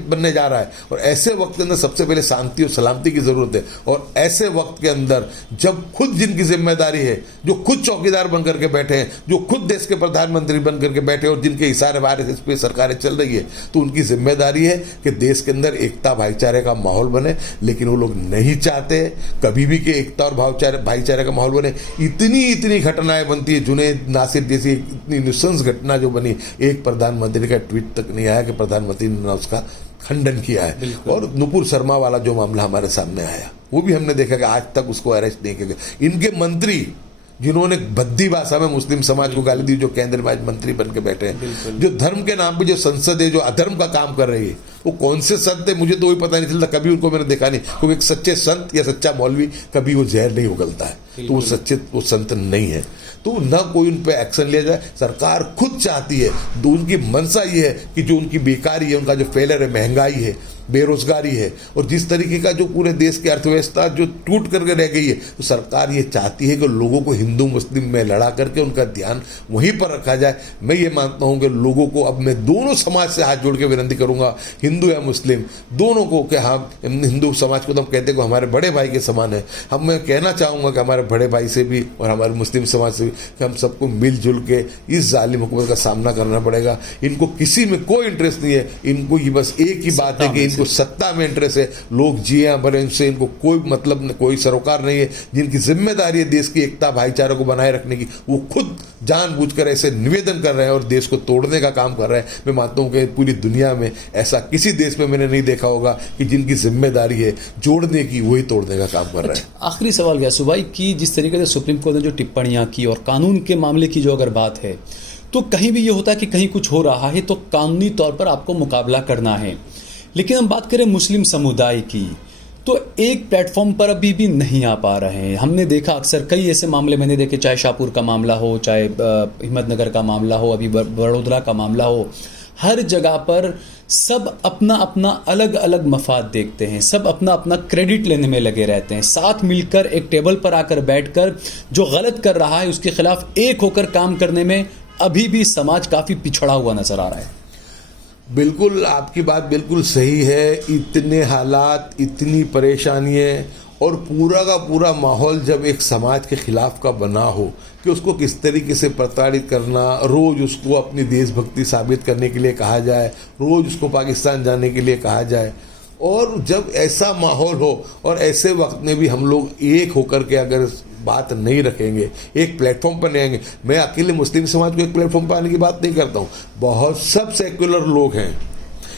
बनने जा रहा है। और ऐसे वक्त के अंदर सबसे पहले शांति और सलामती की जरूरत है। और ऐसे वक्त के अंदर जब खुद जिनकी जिम्मेदारी है, जो खुद चौकीदार बनकर के बैठे हैं, जो खुद देश के प्रधानमंत्री बनकर के बैठे और जिनके इशारे आरएसएस पे सरकारें चल रही है, तो उनकी जिम्मेदारी है कि देश के अंदर एकता भाईचारे का माहौल बने। लेकिन वो लोग नहीं चाहते कभी भी कि एकता और भाईचारे का माहौल बने। इतनी घटनाएं बनती है, जुनैद नासिर जैसी इतनी निशंस घटना जो बनी, एक प्रधानमंत्री का ट्वीट तक नहीं आया कि प्रधानमंत्री ने उसका खंडन किया है। और नुपुर शर्मा वाला जो मामला हमारे सामने आया, वो भी हमने देखा कि आज तक उसको अरेस्ट नहीं किया गया। इनके मंत्री जिन्होंने भद्दी भाषा में मुस्लिम समाज को गाली दी, जो केंद्र में मंत्री बन के बैठे हैं, जो धर्म के नाम पे जो संसद है जो अधर्म का काम कर रही है, वो कौन से संत है मुझे तो वही पता नहीं चलता। कभी उनको मैंने देखा नहीं, क्योंकि एक सच्चे संत या सच्चा मौलवी कभी वो जहर नहीं उगलता है, तो वो सच्चे वो संत नहीं है। तो न कोई उन पे एक्शन लिया जाए। सरकार खुद चाहती है, उनकी मंशा ये है कि जो उनकी बेकारी है, उनका जो फेलर है, महंगाई है, बेरोजगारी है और जिस तरीके का जो पूरे देश की अर्थव्यवस्था जो टूट करके रह गई है, तो सरकार ये चाहती है कि लोगों को हिंदू मुस्लिम में लड़ा करके उनका ध्यान वहीं पर रखा जाए। मैं ये मानता हूं कि लोगों को अब मैं दोनों समाज से हाथ जोड़ के विनती करूंगा, हिंदू या मुस्लिम दोनों को, कि हाँ हिंदू समाज को तो हम कहते हैं कि हमारे बड़े भाई के समान है। हम मैं कहना चाहूँगा कि हमारे बड़े भाई से भी और हमारे मुस्लिम समाज से भी कि हम सबको मिलजुल के इस जालिम हुकूमत का सामना करना पड़ेगा। इनको किसी में कोई इंटरेस्ट नहीं है, इनको ये बस एक ही बात है कि इनको सत्ता में इंटरेस्ट है, लोग जिए बने, इनसे इनको कोई मतलब कोई सरोकार नहीं है। जिनकी जिम्मेदारी है देश की एकता भाईचारे को बनाए रखने की, वो खुद जानबूझकर ऐसे निवेदन कर रहे हैं और देश को तोड़ने का काम कर रहे हैं। मैं मानता हूं कि पूरी दुनिया में ऐसा किसी देश में मैंने नहीं देखा होगा कि जिनकी जिम्मेदारी है जोड़ने की, वही तोड़ने का काम कर रहे हैं। आखिरी सवाल गयासु भाई कि जिस तरीके से सुप्रीम कोर्ट ने जो टिप्पणियां की और कानून के मामले की जो अगर बात है, तो कहीं भी ये होता है कि कहीं कुछ हो रहा है तो कानूनी तौर पर आपको मुकाबला करना है। लेकिन हम बात करें मुस्लिम समुदाय की, तो एक प्लेटफॉर्म पर अभी भी नहीं आ पा रहे हैं। हमने देखा अक्सर कई ऐसे मामले मैंने देखे, चाहे शाहपुर का मामला हो, चाहे हिम्मतनगर का मामला हो, अभी बड़ोदरा का मामला हो, हर जगह पर सब अपना अपना अलग अलग मफाद देखते हैं, सब अपना अपना क्रेडिट लेने में लगे रहते हैं। साथ मिलकर एक टेबल पर आकर बैठकर जो गलत कर रहा है उसके खिलाफ एक होकर काम करने में अभी भी समाज काफी पिछड़ा हुआ नजर आ रहा है। बिल्कुल, आपकी बात बिल्कुल सही है। इतने हालात, इतनी परेशानियां और पूरा का पूरा माहौल जब एक समाज के खिलाफ का बना हो कि उसको किस तरीके से प्रताड़ित करना, रोज़ उसको अपनी देशभक्ति साबित करने के लिए कहा जाए, रोज़ उसको पाकिस्तान जाने के लिए कहा जाए, और जब ऐसा माहौल हो और ऐसे वक्त में भी हम लोग एक होकर के अगर बात नहीं रखेंगे, एक प्लेटफॉर्म पर नहीं आएंगे। मैं अकेले मुस्लिम समाज को एक प्लेटफॉर्म पर आने की बात नहीं करता हूँ, बहुत सब सेक्युलर लोग हैं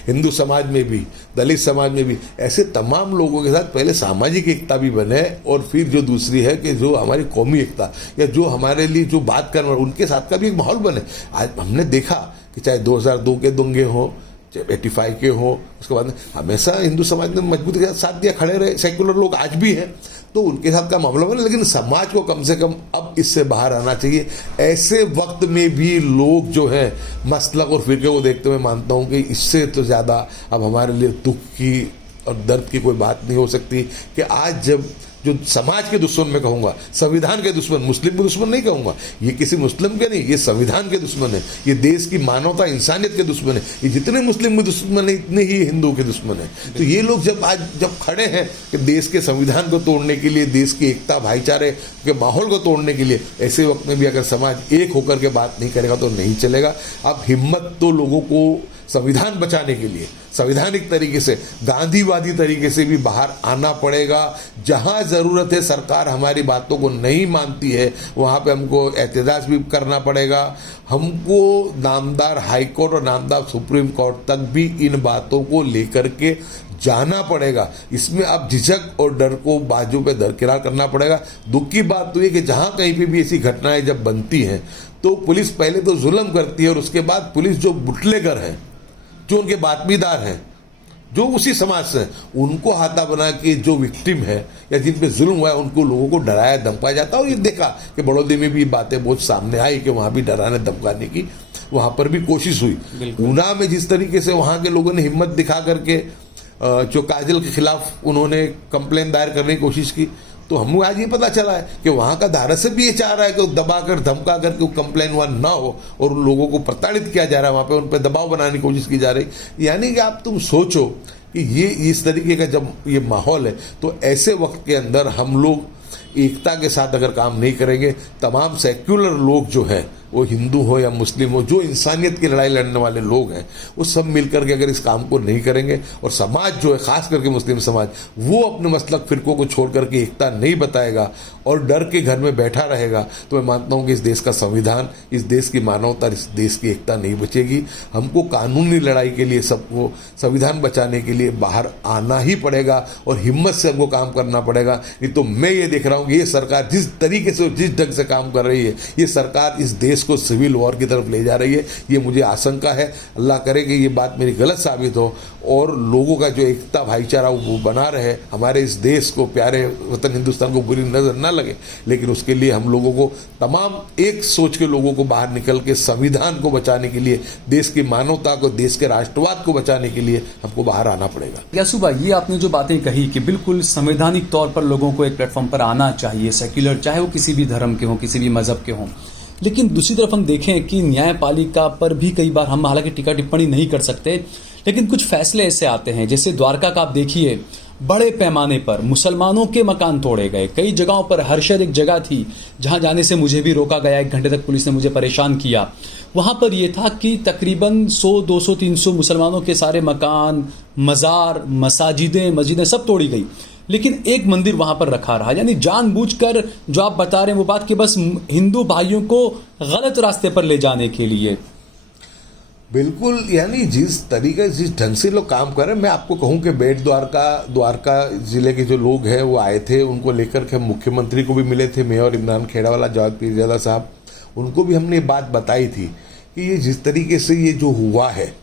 हिंदू समाज में भी, दलित समाज में भी, ऐसे तमाम लोगों के साथ पहले सामाजिक एकता भी बने और फिर जो दूसरी है कि जो हमारी कौमी एकता या जो हमारे लिए जो बात करना, उनके साथ का भी एक माहौल बने। आज हमने देखा कि चाहे 2002 के दंगे हो, चाहे 85 के हो, उसके बाद हमेशा हिंदू समाज ने मजबूती के साथ दिया, खड़े रहे। सेक्युलर लोग आज भी हैं तो उनके साथ का मामला बने, लेकिन समाज को कम से कम अब इससे बाहर आना चाहिए। ऐसे वक्त में भी लोग जो है मसलक और फिरके को देखते हुए मानता हूँ कि इससे तो ज़्यादा अब हमारे लिए दुख की और दर्द की कोई बात नहीं हो सकती कि आज जब जो समाज के दुश्मन मैं कहूँगा, संविधान के दुश्मन, मुस्लिम के दुश्मन नहीं कहूँगा, ये किसी मुस्लिम के नहीं, ये संविधान के दुश्मन है, ये देश की मानवता इंसानियत के दुश्मन है। ये जितने मुस्लिम के दुश्मन है इतने ही हिंदू के दुश्मन है। तो ये लोग जब खड़े हैं कि देश के संविधान को तोड़ने के लिए, देश की एकता भाईचारे के माहौल को तोड़ने के लिए, ऐसे वक्त में भी अगर समाज एक होकर के बात नहीं करेगा तो नहीं चलेगा। अब हिम्मत तो लोगों को संविधान बचाने के लिए संवैधानिक तरीके से, गांधीवादी तरीके से भी बाहर आना पड़ेगा। जहां ज़रूरत है, सरकार हमारी बातों को नहीं मानती है, वहां पे हमको एहतजाज भी करना पड़ेगा। हमको नामदार हाई कोर्ट और नामदार सुप्रीम कोर्ट तक भी इन बातों को लेकर के जाना पड़ेगा। इसमें अब झिझक और डर को बाजू पे दरकिरार करना पड़ेगा। दुख की बात तो ये कि जहां कहीं पे भी ऐसी घटनाएं जब बनती हैं तो पुलिस पहले तो जुल्म करती है और उसके बाद पुलिस जो बुटलेगर हैं, जो उनके बातमीदार हैं, जो उसी समाज से, उनको हाथा बना के जो विक्टिम है या जिन पे जुल्म हुआ है उनको लोगों को डराया धमकाया जाता है। और ये देखा कि बड़ौदी में भी बातें बहुत सामने आई कि वहाँ भी डराने धमकाने की वहाँ पर भी कोशिश हुई। ऊना में जिस तरीके से वहाँ के लोगों ने हिम्मत दिखा करके जो काजल के खिलाफ उन्होंने कंप्लेन दायर करने की कोशिश की, तो हमें आज ये पता चला है कि वहाँ का धारासभ्य भी ये चाह रहा है कि दबाकर धमका करके कंप्लेन वहाँ ना हो और उन लोगों को प्रताड़ित किया जा रहा है, वहाँ पे उन पर दबाव बनाने की कोशिश की जा रही। यानी कि आप तुम सोचो कि ये इस तरीके का जब ये माहौल है तो ऐसे वक्त के अंदर हम लोग एकता के साथ अगर काम नहीं करेंगे, तमाम सेक्युलर लोग जो हैं, वो हिंदू हो या मुस्लिम हो, जो इंसानियत की लड़ाई लड़ने वाले लोग हैं, वो सब मिलकर के अगर इस काम को नहीं करेंगे और समाज जो है, खास करके मुस्लिम समाज, वो अपने मसलक फिरकों को छोड़ करके एकता नहीं बताएगा और डर के घर में बैठा रहेगा, तो मैं मानता हूँ कि इस देश का संविधान, इस देश की मानवता, इस देश की एकता नहीं बचेगी। हमको कानूनी लड़ाई के लिए, सबको संविधान बचाने के लिए बाहर आना ही पड़ेगा और हिम्मत से हमको काम करना पड़ेगा। नहीं तो मैं ये देख रहा हूँ हूं कि ये सरकार जिस तरीके से जिस ढंग से काम कर रही है, ये सरकार इस देश को सिविल वॉर की तरफ ले जा रही है। ये मुझे आशंका है, अल्लाह करे कि ये बात मेरी गलत साबित हो और लोगों का जो एकता भाईचारा वो बना रहे, हमारे इस देश को, प्यारे वतन हिंदुस्तान को बुरी नजर ना लगे। लेकिन उसके लिए हम लोगों को, तमाम एक सोच के लोगों को बाहर निकल के संविधान को बचाने के लिए, देश की मानवता को, देश के राष्ट्रवाद को बचाने के लिए हमको बाहर आना पड़ेगा। यासु भाई, ये आपने जो बातें कही कि बिल्कुल संवैधानिक तौर पर लोगों को एक प्लेटफॉर्म पर आना चाहिए, सेक्युलर, चाहे वो किसी भी धर्म के हों, किसी भी मजहब के हों। लेकिन दूसरी तरफ हम देखें कि न्यायपालिका पर भी कई बार हम हालांकि टीका टिप्पणी नहीं कर सकते, लेकिन कुछ फैसले ऐसे आते हैं, जैसे द्वारका का आप देखिए, बड़े पैमाने पर मुसलमानों के मकान तोड़े गए। कई जगहों पर, हर्षद एक जगह थी जहां जाने से मुझे भी रोका गया, 1 घंटे तक पुलिस ने मुझे परेशान किया। वहां पर यह था कि तकरीबन 100, 200, 300 मुसलमानों के सारे मकान, मजार, मस्जिदें सब तोड़ी गई, लेकिन एक मंदिर वहां पर रखा रहा। यानी जानबूझकर जो आप बता रहे हैं वो बात कि बस हिंदू भाइयों को गलत रास्ते पर ले जाने के लिए। बिल्कुल, यानी जिस तरीके से, जिस ढंग से लोग काम कर रहे हैं, मैं आपको कहूं कि बेट द्वारका जिले के जो लोग हैं वो आए थे, उनको लेकर के मुख्यमंत्री को भी मिले थे, मेयर इमरान खेड़ावाला, जवाद पीरजादा साहब, उनको भी हमने बात बताई थी कि ये जिस तरीके से ये जो हुआ है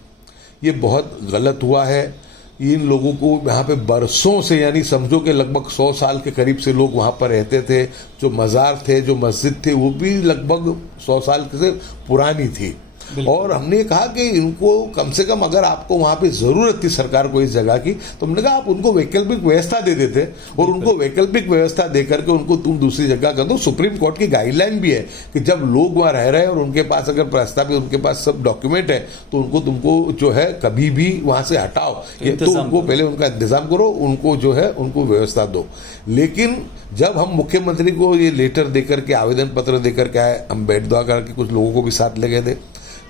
ये बहुत गलत हुआ है। इन लोगों को यहाँ पे बरसों से, यानी समझो कि लगभग 100 साल के करीब से लोग वहाँ पर रहते थे। जो मज़ार थे, जो मस्जिद थे, वो भी लगभग 100 साल से पुरानी थी। और हमने कहा कि इनको कम से कम, अगर आपको वहाँ पे ज़रूरत थी सरकार को इस जगह की, तो हमने कहा आप उनको वैकल्पिक व्यवस्था दे देते और उनको वैकल्पिक व्यवस्था दे करके उनको तुम दूसरी जगह कर दो। सुप्रीम कोर्ट की गाइडलाइन भी है कि जब लोग वहाँ रह रहे हैं और उनके पास अगर प्रस्तावित, उनके पास सब डॉक्यूमेंट है, तो उनको तुमको जो है कभी भी वहाँ से हटाओ, ये तो उनको पहले उनका इंतजाम करो, उनको जो है उनको व्यवस्था दो। लेकिन जब हम मुख्यमंत्री को ये लेटर देकर के, आवेदन पत्र देकर के आए, हम बेट द्वारका के कुछ लोगों को भी साथ ले गए थे,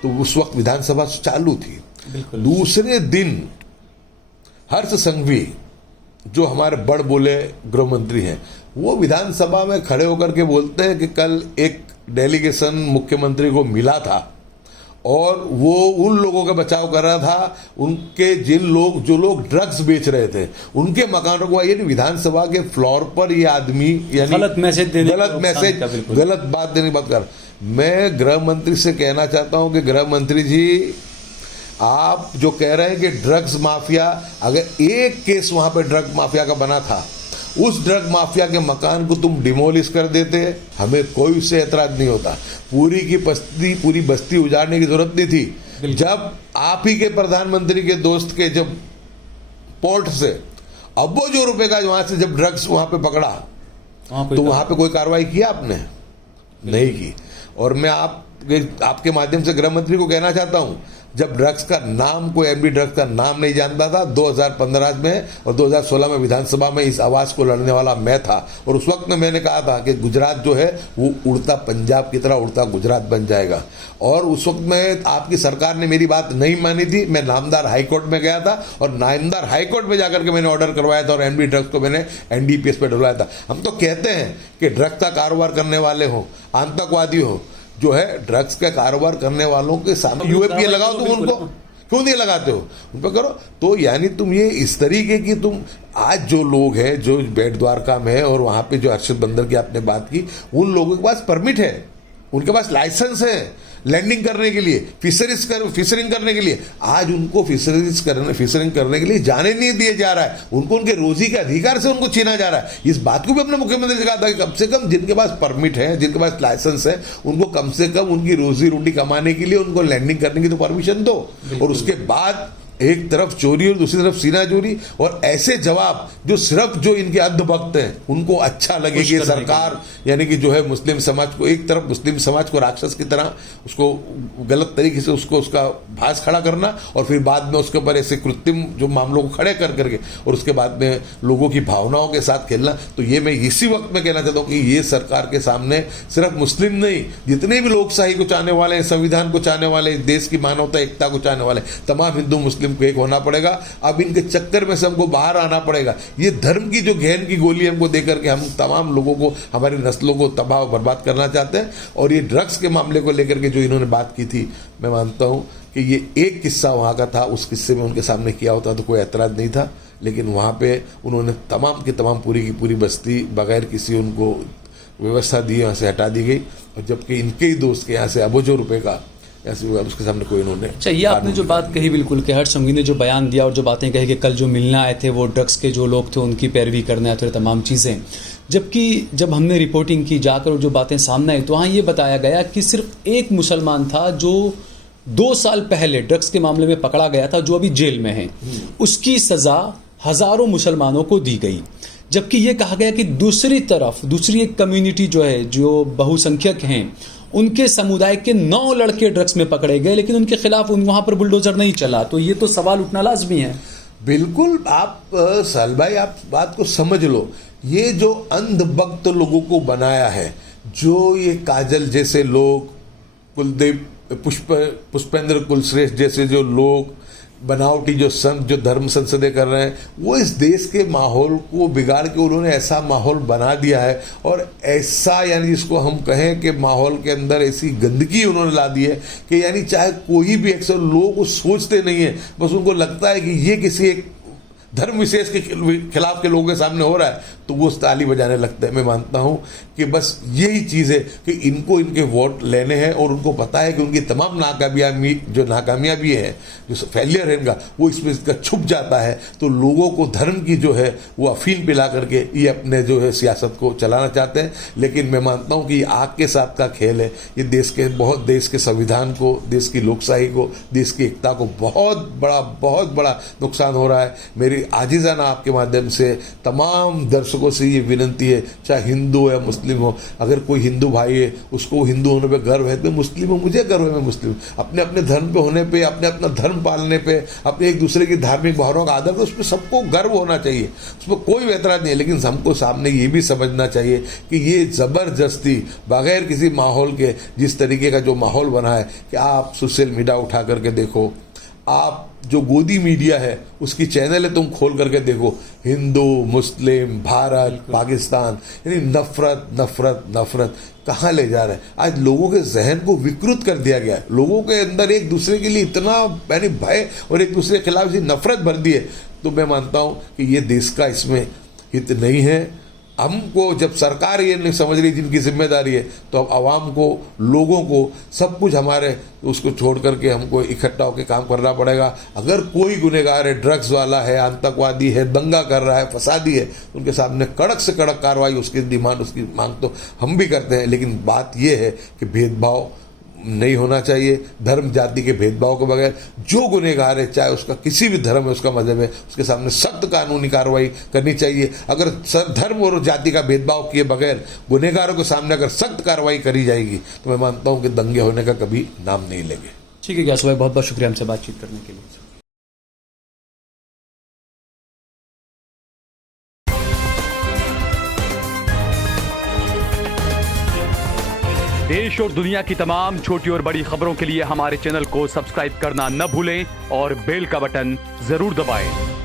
तो उस वक्त विधानसभा चालू थी। दूसरे दिन हर्ष संघवी, जो हमारे बड़ बोले गृह मंत्री हैं, वो विधानसभा में खड़े होकर के बोलते हैं कि कल एक डेलीगेशन मुख्यमंत्री को मिला था और वो उन लोगों का बचाव कर रहा था, उनके जो लोग ड्रग्स बेच रहे थे, उनके मकानों को, यानी विधानसभा के फ्लोर पर ये आदमी, यानी गलत बात देने की बात कर। मैं गृह मंत्री से कहना चाहता हूं कि गृह मंत्री जी, आप जो कह रहे हैं कि ड्रग्स माफिया, अगर एक केस वहां पे ड्रग माफिया का बना था, उस ड्रग माफिया के मकान को तुम डिमोलिश कर देते, हमें कोई उससे ऐतराज नहीं होता। पूरी बस्ती उजाड़ने की जरूरत नहीं थी। जब आप ही के प्रधानमंत्री के दोस्त के जब पोर्ट से अरबों रुपए का वहां से जब ड्रग्स वहां पे पकड़ा, तो वहां पे कोई कार्रवाई किया आपने? नहीं की। और मैं आपके माध्यम से गृह मंत्री को कहना चाहता हूं, जब ड्रग्स का नाम, कोई एमडी ड्रग्स का नाम नहीं जानता था, 2015 में और 2016 में विधानसभा में इस आवाज को लड़ने वाला मैं था। और उस वक्त में मैंने कहा था कि गुजरात जो है वो उड़ता पंजाब की तरह उड़ता गुजरात बन जाएगा। और उस वक्त में आपकी सरकार ने मेरी बात नहीं मानी थी। मैं नामदार हाईकोर्ट में गया था और नामदार हाईकोर्ट में जाकर के मैंने ऑर्डर करवाया था और एमडी ड्रग्स को मैंने एनडीपीएस पे डलवाया था। हम तो कहते हैं कि ड्रग्स का कारोबार करने वाले हो, आतंकवादी हो, जो है ड्रग्स का कारोबार करने वालों के सामने यूएपीए लगाओ, तुम उनको क्यों नहीं लगाते हो? उन पर करो। तो यानी तुम ये इस तरीके की, तुम आज जो लोग हैं जो बेट द्वारका में है और वहां पे जो हर्षद बंदर की आपने बात की, उन लोगों के पास परमिट है, उनके पास लाइसेंस है लैंडिंग करने के लिए, फिशरिंग करने के लिए। आज उनको फिशरिंग करने के लिए जाने नहीं दिया जा रहा है, उनको उनके रोजी के अधिकार से उनको छीना जा रहा है। इस बात को भी अपने मुख्यमंत्री से कहा था कि कम से कम जिनके पास परमिट है, जिनके पास लाइसेंस है, उनको कम से कम उनकी रोजी रोटी कमाने के लिए उनको लैंडिंग करने की तो परमिशन दो। और उसके बाद एक तरफ चोरी और दूसरी तरफ सीना चोरी, और ऐसे जवाब जो सिर्फ जो इनके अंधभक्त हैं उनको अच्छा लगे कि सरकार, यानी कि जो है मुस्लिम समाज को, एक तरफ मुस्लिम समाज को राक्षस की तरह उसको गलत तरीके से उसका भास खड़ा करना, और फिर बाद में उसके ऊपर ऐसे कृत्रिम जो मामलों को खड़े कर करके और उसके बाद में लोगों की भावनाओं के साथ खेलना। तो ये मैं इसी वक्त में कहना चाहता हूँ कि ये सरकार के सामने सिर्फ मुस्लिम नहीं, जितने भी लोकशाही को चाहने वाले हैं, संविधान को चाहने वाले, देश की मानवता एकता को चाहने वाले तमाम हिंदू मुस्लिम को एक होना पड़ेगा। अब इनके चक्कर में से हमको बाहर आना पड़ेगा। ये धर्म की जो घेन की गोली हमको देकर के हम तमाम लोगों को, हमारी नस्लों को तबाह और बर्बाद करना चाहते हैं। और ये ड्रग्स के मामले को लेकर के जो इन्होंने बात की थी, मैं मानता हूं कि ये एक किस्सा वहां का था, उस किस्से में उनके सामने किया होता तो कोई ऐतराज नहीं था। लेकिन वहाँ पे उन्होंने तमाम की तमाम पूरी की पूरी बस्ती बगैर किसी उनको व्यवस्था दी यहाँ से हटा दी गई, और जबकि इनके ही दोस्त के यहाँ से अरबों रुपए का ऐसे हुआ, उसके सामने कोई इन्होंने। अच्छा, ये आपने जो बात कही बिल्कुल कि हर्ष संघवी ने जो बयान दिया और जो बातें कही कि कल जो मिलने आए थे वो ड्रग्स के जो लोग थे उनकी पैरवी करने आए थे, तमाम चीज़ें, जबकि जब हमने रिपोर्टिंग की जाकर जो बातें सामने आई तो वहाँ ये बताया गया कि सिर्फ एक मुसलमान था जो 2 साल पहले ड्रग्स के मामले में पकड़ा गया था, जो अभी जेल में है, उसकी सज़ा हज़ारों मुसलमानों को दी गई। जबकि ये कहा गया कि दूसरी तरफ दूसरी एक कम्युनिटी जो है, जो बहुसंख्यक हैं, उनके समुदाय के 9 लड़के ड्रग्स में पकड़े गए, लेकिन उनके खिलाफ वहां पर बुलडोजर नहीं चला। तो ये तो सवाल उठना लाजमी है। बिल्कुल, आप साल भाई आप बात को समझ लो। ये जो अंधभक्त लोगों को बनाया है, जो ये काजल जैसे लोग, कुलदीप पुष्पेंद्र कुलश्रेष्ठ जैसे जो लोग, बनावटी जो संत जो धर्म संसदें कर रहे हैं, वो इस देश के माहौल को बिगाड़ के उन्होंने ऐसा माहौल बना दिया है, और ऐसा यानी जिसको हम कहें कि माहौल के अंदर ऐसी गंदगी उन्होंने ला दी है कि यानी चाहे कोई भी अक्सर लोग वो सोचते नहीं है, बस उनको लगता है कि ये किसी एक धर्म विशेष के खिलाफ के लोगों के सामने हो रहा है तो वो ताली बजाने लगते हैं। मैं मानता हूं कि बस यही चीज़ है कि इनको इनके वोट लेने हैं, और उनको पता है कि उनकी तमाम नाकामयाबी है, जो फेलियर है इनका, वो इसमें इसका छुप जाता है। तो लोगों को धर्म की जो है वो अफीम पिला करके ये अपने जो है सियासत को चलाना चाहते हैं। लेकिन मैं मानता हूँ कि ये आग के साथ का खेल है। ये देश के संविधान को, देश की लोकशाही को, देश की एकता को बहुत बड़ा नुकसान हो रहा है। मेरी आजिज़ाना आपके माध्यम से तमाम दर्शकों से ये विनती है, चाहे हिंदू हो या मुस्लिम हो, अगर कोई हिंदू भाई है उसको हिंदू होने पे गर्व है, तो मुस्लिम हो, मुझे गर्व है, मैं मुस्लिम, अपने अपने धर्म पे होने पे, अपने अपना धर्म पालने पे, अपने एक दूसरे की धार्मिक भावनाओं का आदर, तो उसमें सबको गर्व होना चाहिए, उसमें कोई ऐतराज़ नहीं है। लेकिन हमको सामने ये भी समझना चाहिए कि ये ज़बरदस्ती बगैर किसी माहौल के, जिस तरीके का जो माहौल बना है कि आप सोशल मीडिया उठा करके देखो, आप जो गोदी मीडिया है उसकी चैनल है तुम खोल करके देखो, हिंदू मुस्लिम भारत पाकिस्तान, यानी नफरत नफरत नफरत कहाँ ले जा रहा है। आज लोगों के जहन को विकृत कर दिया गया है, लोगों के अंदर एक दूसरे के लिए इतना यानी भय और एक दूसरे के खिलाफ इसी नफरत भर दी है। तो मैं मानता हूँ कि ये देश का इसमें हित नहीं है। हमको जब सरकार ये नहीं समझ रही जिनकी जिम्मेदारी है, तो अब आवाम को, लोगों को, सब कुछ हमारे उसको छोड़ करके हमको इकट्ठा होकर काम करना पड़ेगा। अगर कोई गुनहगार है, ड्रग्स वाला है, आतंकवादी है, दंगा कर रहा है, फसादी है, उनके सामने कड़क से कड़क कार्रवाई, उसकी डिमांड, उसकी मांग तो हम भी करते हैं। लेकिन बात यह है कि भेदभाव नहीं होना चाहिए, धर्म जाति के भेदभाव के बगैर जो गुनहगार है, चाहे उसका किसी भी धर्म है, उसका मजहब है, उसके सामने सख्त कानूनी कार्रवाई करनी चाहिए। अगर धर्म और जाति का भेदभाव किए बगैर गुनहगारों के सामने अगर सख्त कार्रवाई करी जाएगी तो मैं मानता हूं कि दंगे होने का कभी नाम नहीं लेंगे। ठीक है ग्यासु भाई, बहुत बहुत शुक्रिया हमसे बातचीत करने के लिए। देश और दुनिया की तमाम छोटी और बड़ी खबरों के लिए हमारे चैनल को सब्सक्राइब करना न भूलें और बेल का बटन जरूर दबाएं।